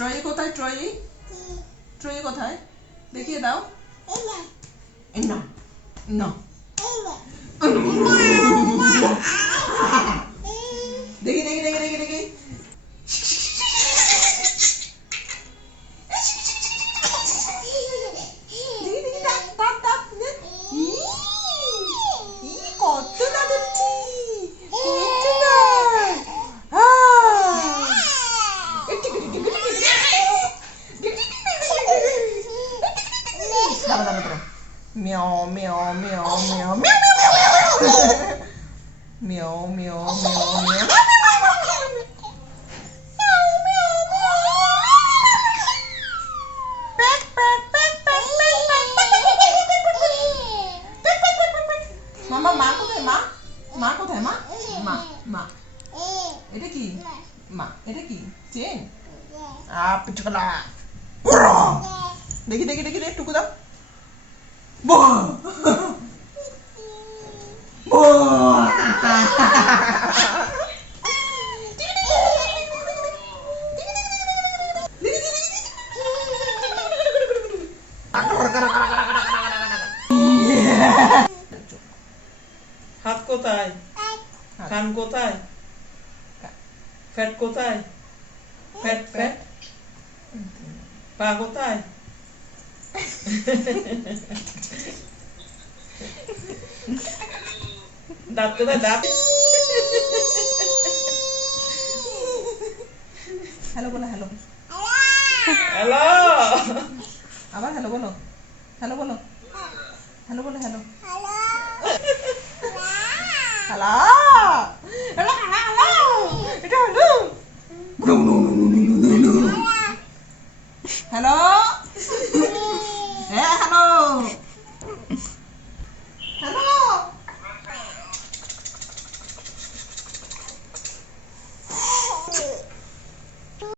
ট্রয়ি কোথায়? ট্রয়ি ট্রয়ি কোথায়? দেখিয়ে দাও। এই নাও নাও। দেখি দেখি দেখি দেখি দেখি। কত দাঁড়াচ্ছি meow meow meow meow meow meow meow meow meow মামা মা কোথায়? মা মা কোথায়? মা মা মা এটা কি? মা এটা কি? চেন? পিচুকলা। দেখি দেখি দেখি দেখি টুকু দাও। হাত কোথায়? কান কোথায়? ফ্যাট কোথায়? Fat fat. পা কোথায়? দাঁত কোথায়? দাঁত। হ্যালো বলো। Hello hello. আবার হ্যালো বলো। হ্যালো বলো। হ্যালো বলো। হ্যালো হ্যালো হ্যালো হ্যালো এটা হ্যালো।